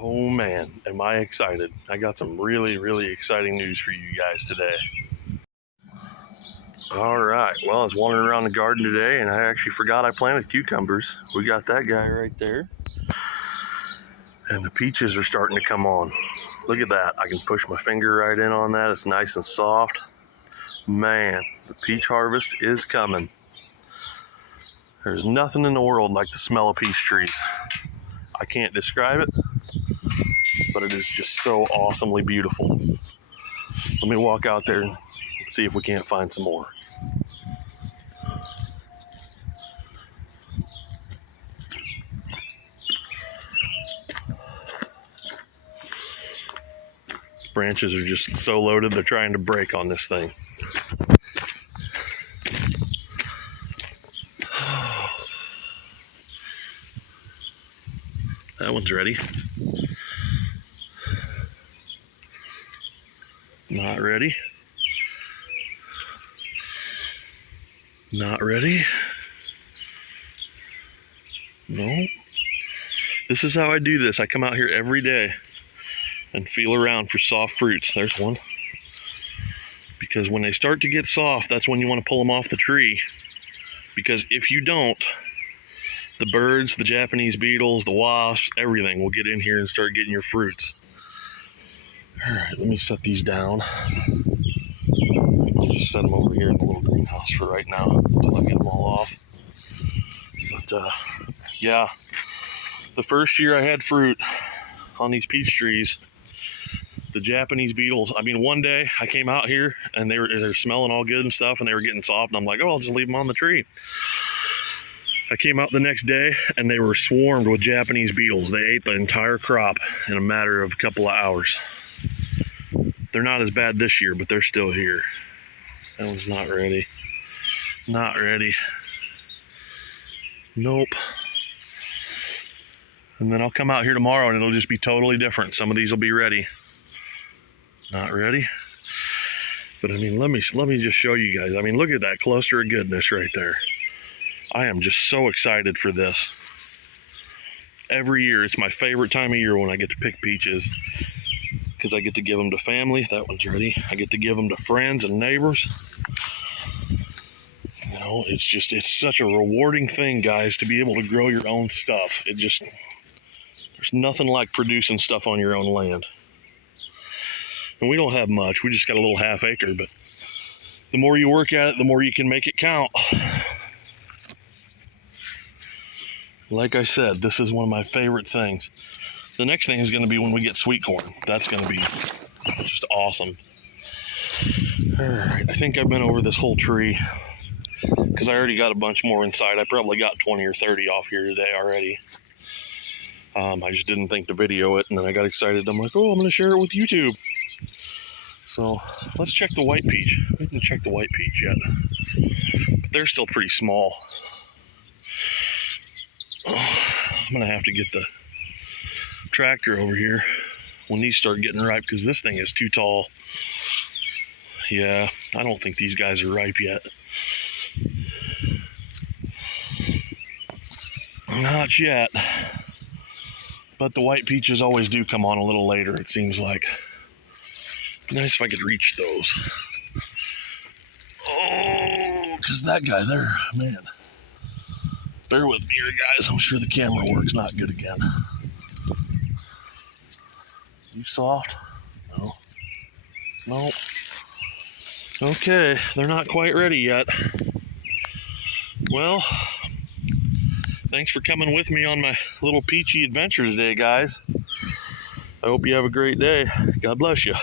Oh man, am I excited. I got some really exciting news for you guys today. All right, well, I was wandering around the garden today and I actually forgot I planted cucumbers. We got that guy right there. And the peaches are starting to come on. Look at that. I can push my finger right in on that. It's nice and soft. Man, the peach harvest is coming. There's nothing in the world like the smell of peach trees. I can't describe it, but it is just so awesomely beautiful. Let me walk out there and see if we can't find some more. Branches are just so loaded, they're trying to break on this thing. That one's ready. Not ready. Not ready. No. This is how I do this. I come out here every day and feel around for soft fruits. There's one. Because when they start to get soft, that's when you want to pull them off the tree. Because if you don't, the birds, the Japanese beetles, the wasps, everything will get in here and start getting your fruits. All right, let me set these down. I'll just set them over here in the little greenhouse for right now until I get them all off. But yeah, the first year I had fruit on these peach trees, the Japanese beetles, I mean, one day I came out here and they're smelling all good and stuff and they were getting soft, and I'm like, oh, I'll just leave them on the tree. I came out the next day and they were swarmed with Japanese beetles. They ate the entire crop in a matter of a couple of hours. They're not as bad this year, but they're still here. That one's not ready. Not ready. Nope. And then I'll come out here tomorrow and it'll just be totally different. Some of these will be ready. Not ready. But I mean, let me just show you guys. I mean, look at that cluster of goodness right there. I am just so excited for this. Every year, it's my favorite time of year when I get to pick peaches, because I get to give them to family. That one's ready. I get to give them to friends and neighbors. You know, it's such a rewarding thing, guys, to be able to grow your own stuff. There's nothing like producing stuff on your own land. And we don't have much. We just got a little half acre, but the more you work at it, the more you can make it count. Like I said, this is one of my favorite things. The next thing is going to be when we get sweet corn. That's going to be just awesome. All right, I think I've been over this whole tree because I already got a bunch more inside. I probably got 20 or 30 off here today already. I just didn't think to video it, and then I got excited. I'm like, oh, I'm going to share it with YouTube. So let's check the white peach. We haven't checked the white peach yet, but they're still pretty small. I'm gonna have to get the tractor over here when these start getting ripe, because this thing is too tall. Yeah, I don't think these guys are ripe yet. Not yet. But the white peaches always do come on a little later, it seems like. It'd be nice if I could reach those. Oh, because that guy there, man. Bear with me here, guys. I'm sure the camera work's not good again. You soft? No. Nope. Okay, they're not quite ready yet. Well, thanks for coming with me on my little peachy adventure today, guys. I hope you have a great day. God bless you.